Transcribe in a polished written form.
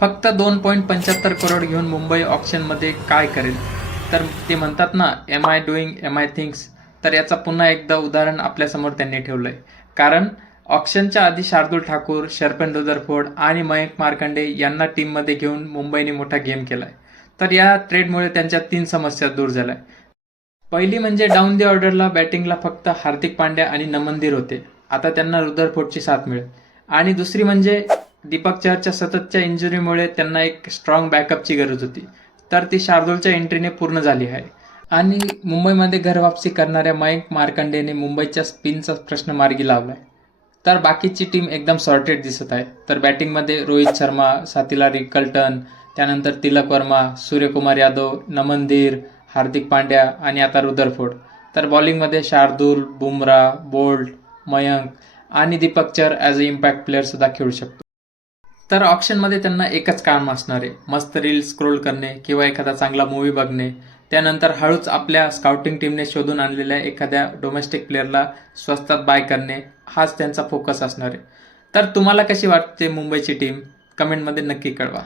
फक्त 2.75 करोड घेऊन मुंबई ऑप्शनमध्ये काय करेल? तर ते म्हणतात ना, am I doing am I things. तर याचा पुन्हा एकदा उदाहरण आपल्यासमोर त्यांनी ठेवलंय. कारण ऑप्शनच्या आधी शार्दूल ठाकूर, शरपेन रुदरफोर्ड आणि मयंक मार्कंडे यांना टीममध्ये घेऊन मुंबईने मोठा गेम केलाय. तर या ट्रेडमुळे त्यांच्या 3 समस्या दूर झाल्या. पहिली म्हणजे डाऊन दी ऑर्डरला बॅटिंगला फक्त हार्दिक पांड्या आणि नमनदीर होते. आता त्यांना रुदरफोर्डची साथ मिळेल. आणि दुसरी म्हणजे दीपक चहरच्या सततच्या इंजुरीमुळे त्यांना एक स्ट्रॉंग बॅकअपची गरज होती. तर ती शार्दूलच्या एंट्रीने पूर्ण झाली आहे. आणि मुंबईमध्ये घरवापसी करणाऱ्या मयंक मार्कंडेने मुंबईच्या स्पिनचा प्रश्न मार्गी लावलाय. तर बाकीची टीम एकदम सॉर्टेड दिसत आहे. तर बॅटिंगमध्ये रोहित शर्मा, सातिला रिकल्टन, त्यानंतर तिलक वर्मा, सूर्यकुमार यादव, नमनदीर, हार्दिक पांड्या आणि आता रुदरफोर्ड. तर बॉलिंगमध्ये शार्दूल, बुमराह, बोल्ट, मयंक आणि Deepak Chahar as a impact player सुद्धा खेळू शकतो. तर ऑप्शनमध्ये त्यांना एकच काम असणार आहे, मस्त रील स्क्रोल करणे किंवा एखादा चांगला मूवी बघणे. त्यानंतर हळूच आपल्या स्काउटिंग टीमने शोधून आणलेल्या एखाद्या डोमेस्टिक प्लेअरला स्वस्तात बाय करणे, हाच त्यांचा फोकस असणार आहे. तर तुम्हाला कशी वाटते मुंबईची टीम? कमेंटमध्ये नक्की कळवा.